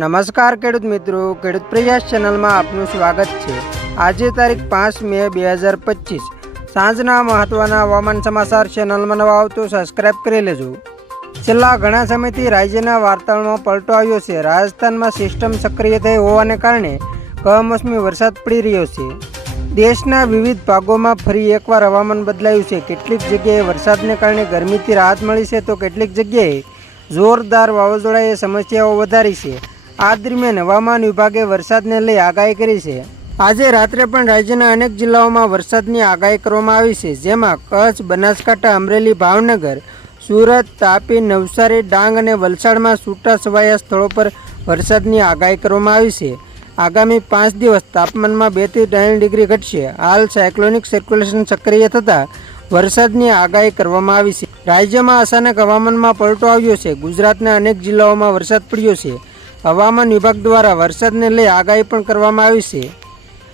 નમસ્કાર ખેડૂત મિત્રો, ખેડૂત પ્રયાસ ચેનલમાં આપનું સ્વાગત છે. આજે તારીખ પાંચ મે બે હજાર પચીસ. સાંજના મહત્ત્વના હવામાન સમાચાર ચેનલમાં નવા આવતો સબસ્ક્રાઈબ કરી લેજો. છેલ્લા ઘણા સમયથી રાજ્યના વાતાવરણમાં પલટો આવ્યો છે. રાજસ્થાનમાં સિસ્ટમ સક્રિય થઈ હોવાને કારણે કમોસમી વરસાદ પડી રહ્યો છે. દેશના વિવિધ ભાગોમાં ફરી એકવાર હવામાન બદલાયું છે. કેટલીક જગ્યાએ વરસાદને કારણે ગરમીથી રાહત મળી છે તો કેટલીક જગ્યાએ જોરદાર વાવાઝોડાએ સમસ્યાઓ વધારી છે. આ દરમિયાન હવામાન વિભાગે વરસાદને લઈ આગાહી કરી છે. આજે રાત્રે પણ રાજ્યના અનેક જિલ્લાઓમાં વરસાદની આગાહી કરવામાં આવી છે, જેમાં કચ્છ, બનાસકાંઠા, અમરેલી, ભાવનગર, સુરત, તાપી, નવસારી, ડાંગ અને વલસાડમાં છૂટા છવાયા સ્થળો પર વરસાદની આગાહી કરવામાં આવી છે. આગામી પાંચ દિવસ તાપમાનમાં બેથી ત્રણ ડિગ્રી ઘટશે. હાલ સાયક્લોનિક સર્ક્યુલેશન સક્રિય થતાં વરસાદની આગાહી કરવામાં આવી છે. રાજ્યમાં અચાનક હવામાનમાં પલટો આવ્યો છે. ગુજરાતના અનેક જિલ્લાઓમાં વરસાદ પડ્યો છે. હવામાન વિભાગ દ્વારા વરસાદને લઈ આગાહી પણ કરવામાં આવી છે.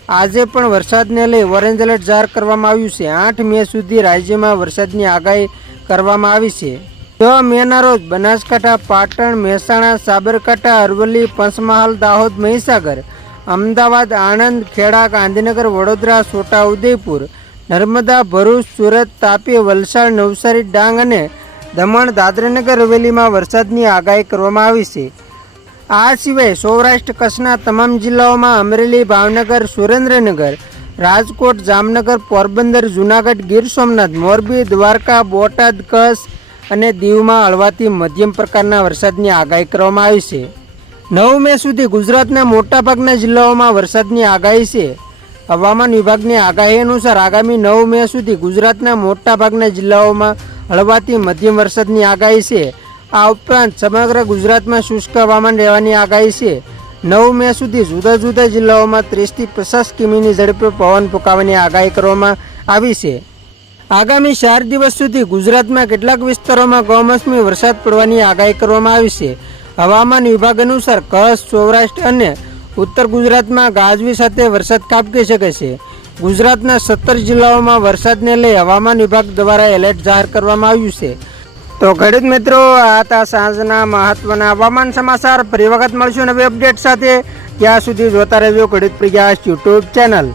આજે પણ વરસાદને લઈ ઓરેન્જ એલર્ટ જાહેર કરવામાં આવ્યું છે. આઠ મે સુધી રાજ્યમાં વરસાદની આગાહી કરવામાં આવી છે. છ મેના રોજ બનાસકાંઠા, પાટણ, મહેસાણા, સાબરકાંઠા, અરવલ્લી, પંચમહાલ, દાહોદ, મહીસાગર, અમદાવાદ, આણંદ, ખેડા, ગાંધીનગર, વડોદરા, છોટા ઉદયપુર, નર્મદા, ભરૂચ, સુરત, તાપી, વલસાડ, નવસારી, ડાંગ અને દમણ, દાદરાનગર હવેલીમાં વરસાદની આગાહી કરવામાં આવી છે. આ સિવાય સૌરાષ્ટ્ર કચ્છના તમામ જિલ્લાઓમાં અમરેલી, ભાવનગર, સુરેન્દ્રનગર, રાજકોટ, જામનગર, પોરબંદર, જૂનાગઢ, ગીર સોમનાથ, મોરબી, દ્વારકા, બોટાદ, કચ્છ અને દીવમાં હળવાથી મધ્યમ પ્રકારના વરસાદની આગાહી કરવામાં આવી છે. નવ મે સુધી ગુજરાતના મોટાભાગના જિલ્લાઓમાં વરસાદની આગાહી છે. હવામાન વિભાગની આગાહી અનુસાર આગામી નવ મે સુધી ગુજરાતના મોટાભાગના જિલ્લાઓમાં હળવાથી મધ્યમ વરસાદની આગાહી છે. આ ઉપરાંત સમગ્ર ગુજરાતમાં શુષ્ક હવામાન રહેવાની આગાહી છે. નવ મે સુધી જુદા જુદા જિલ્લાઓમાં ત્રીસથી પચાસ કિમીની ઝડપે પવન ફૂંકાવાની આગાહી કરવામાં આવી છે. આગામી ચાર દિવસ સુધી ગુજરાતમાં કેટલાક વિસ્તારોમાં કમોસમી વરસાદ પડવાની આગાહી કરવામાં આવી છે. હવામાન વિભાગ અનુસાર કચ્છ, સૌરાષ્ટ્ર અને ઉત્તર ગુજરાતમાં ગાજવી સાથે વરસાદ કાપકી શકે છે. ગુજરાતના સત્તર જિલ્લાઓમાં વરસાદને લઈ હવામાન વિભાગ દ્વારા એલર્ટ જાહેર કરવામાં આવ્યું છે. તો ખેડૂત મિત્રો, આ હતા સાંજના મહત્વના હવામાન સમાચાર. ફરી વખત મળશું નવી અપડેટ સાથે. ત્યાં સુધી જોતા રહેજો ખેડૂત પ્રયાસ યુટ્યુબ ચેનલ.